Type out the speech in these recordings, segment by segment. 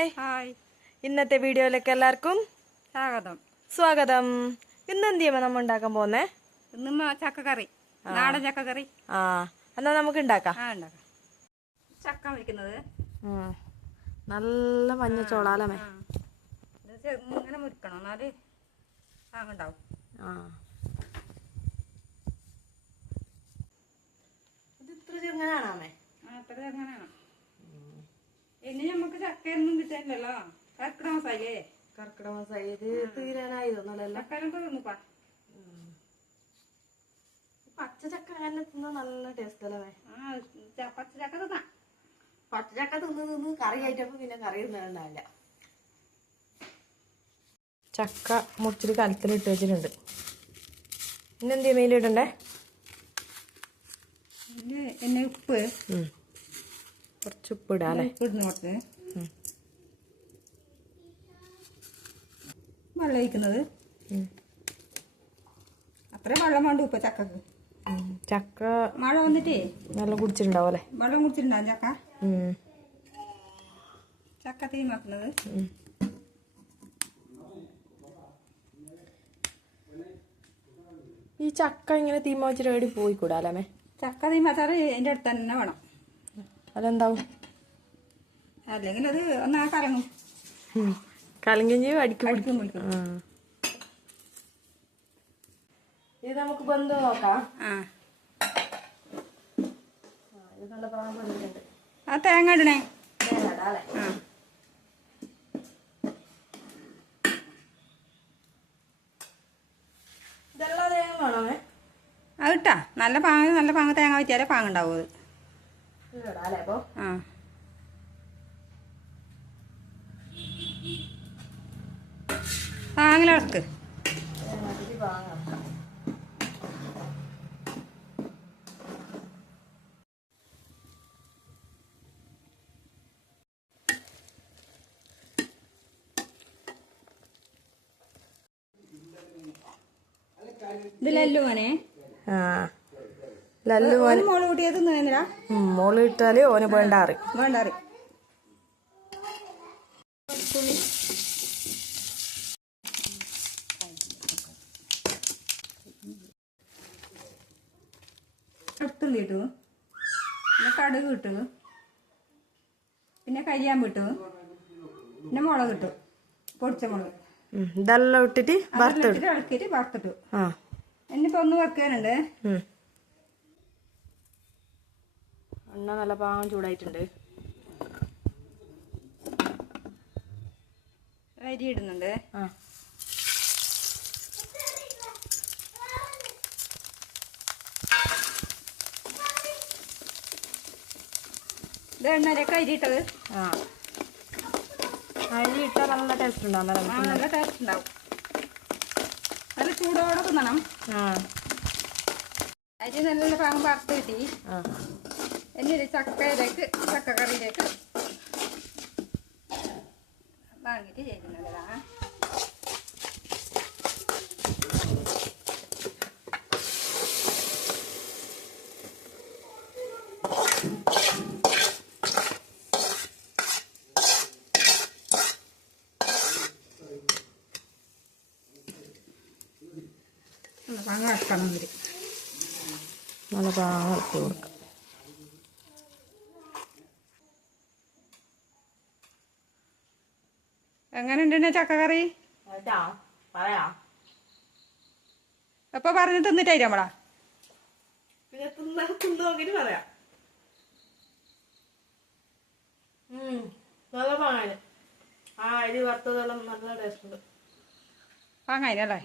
Hi ഇന്നത്തെ വീഡിയോയിലേക്ക് എല്ലാവർക്കും സ്വാഗതം. ഇന്ന് എന്ത് ചെയ്യുമ്പോൾ നമ്മൾ ഉണ്ടാക്കാൻ പോകുന്നേ? ഇന്ന് ചക്കക്കറി, നാടൻ ചക്കക്കറി. എന്നാ നമുക്ക് ഉണ്ടാക്കാം. ചക്ക വയ്ക്കുന്നത് നല്ല മഞ്ഞ ചോളാലമേ ഇങ്ങനെ മുറിക്കണം, എന്നാല് പാങ്ങുണ്ടാവും. ഇത് ഇത്ര ചെറുങ്ങനാണേ? അത്ര ചെറുങ്ങനാണ്. ഇനി നമുക്ക് ചക്കയൊന്നും കിട്ടാനില്ലല്ലോ. കർക്കിടക മാസമായില്ലേ? കർക്കിടക മാസമായി. ഇത് തീരാനായി തോന്നല്ലോ. തിന്നുപ്പാ. പച്ചച്ചക്ക അങ്ങനെ തിന്നാ നല്ല ടേസ്റ്റ് അല്ലേ? പച്ചച്ചക്ക തിന്നാ. പച്ചച്ചക്ക തിന്ന് കറി ആയിട്ടപ്പോ പിന്നെ കറി തിന്നാണ്ടാവില്ല. ചക്ക മുറിച്ചിട്ട് കലത്തിലിട്ട് വെച്ചിട്ടുണ്ട്. ഇന്നെന്ത് മെയിലിടണ്ടേ? പിന്നെ ഉപ്പ്, കുറച്ച് ഉപ്പ് ഇടാം അല്ലേ? ഇടുന്നോട്ട് വെള്ളം ഒഴിക്കുന്നത്. അത്ര വെള്ളം വേണ്ട ഇപ്പൊ ചക്കക്ക്. ചക്ക മഴ വന്നിട്ടേ നല്ല കുടിച്ചിട്ടുണ്ടാവും അല്ലേ? വെള്ളം കുടിച്ചിട്ടുണ്ടാവും ചക്ക. ചക്ക തീമാക്കുന്നത്. ഈ ചക്ക ഇങ്ങനെ തീമ വെച്ചിട്ട് എവിടെ പോയിക്കൂടാലേ? ചക്ക തീമാച്ചാറ് അതിൻ്റെ അടുത്ത് തന്നെ വേണം. അതെന്താവും? അല്ലെങ്കിൽ അത് ഒന്നാ കലങ്ങും. കലങ്ങിഞ്ചി അടിക്കും. ഇത് നമുക്ക് ബന്ധു നോക്കാം. ഇത് നല്ല പ്രായം ബന്ധുണ്ട്. ആ തേങ്ങ ഇടണേ. ഇതെല്ലാം തേങ്ങ വേണമേ? അത് ഇട്ടാ നല്ല പാങ്ങ് തേങ്ങ വെച്ചാലേ പാങ്ങുണ്ടാവും അത്. പാങ്ങിലിളക്ക്. ഇത് ലല്ലു മോനെ. ലല്ലു മോന് മോള് കൂട്ടിയത് തിന്നുന്നില്ല. മോള് ഇട്ടാല് ഓന് വേണ്ടാറ്. എടുത്തുള്ളി ഇട്ടു, പിന്നെ കടുക് ഇട്ടു, പിന്നെ കരിയാമ്പ് ഇട്ടു, പിന്നെ മുളക് ഇട്ടു, പൊടിച്ച മുളക്. ഇതെല്ലാം ഇട്ടിട്ട് ഇളക്കിട്ട് വറുത്തിട്ടു. എന്നിപ്പോ ഒന്ന് വെക്കാനുണ്ട്. എണ്ണ നല്ല പാകം ചൂടായിട്ടുണ്ട്. അരി ഇടുന്നുണ്ട്. ഇത് എണ്ണയിലേക്ക് അരി ഇട്ടത്. അരി ഇട്ടാൽ നല്ല ടേസ്റ്റ് ഉണ്ടാവും. നല്ല ടേസ്റ്റ് ഉണ്ടാവും. നല്ല ചൂടോടെ തിന്നണം. അരി നല്ല പാകം വറുത്ത് കിട്ടി. എന്നിട്ട് ചക്കക്കറിയിലേക്ക് വാങ്ങിയിട്ട് ചെയ്യുന്നതാ. നല്ല പാകം ഇട്ട് കൊടുക്കാം. എങ്ങനെയുണ്ട് ചക്കക്കറി? എപ്പൊ പറഞ്ഞ് തിന്നിട്ടായി നമ്മളാ നോക്കിട്ട് പറയാം. നല്ല പാങ്ങാന്. അരി വറുത്തതെല്ലാം നല്ല ടേസ്റ്റ് ഉണ്ട്. പാങ്ങായില്ലേ?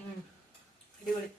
അടിപൊളി.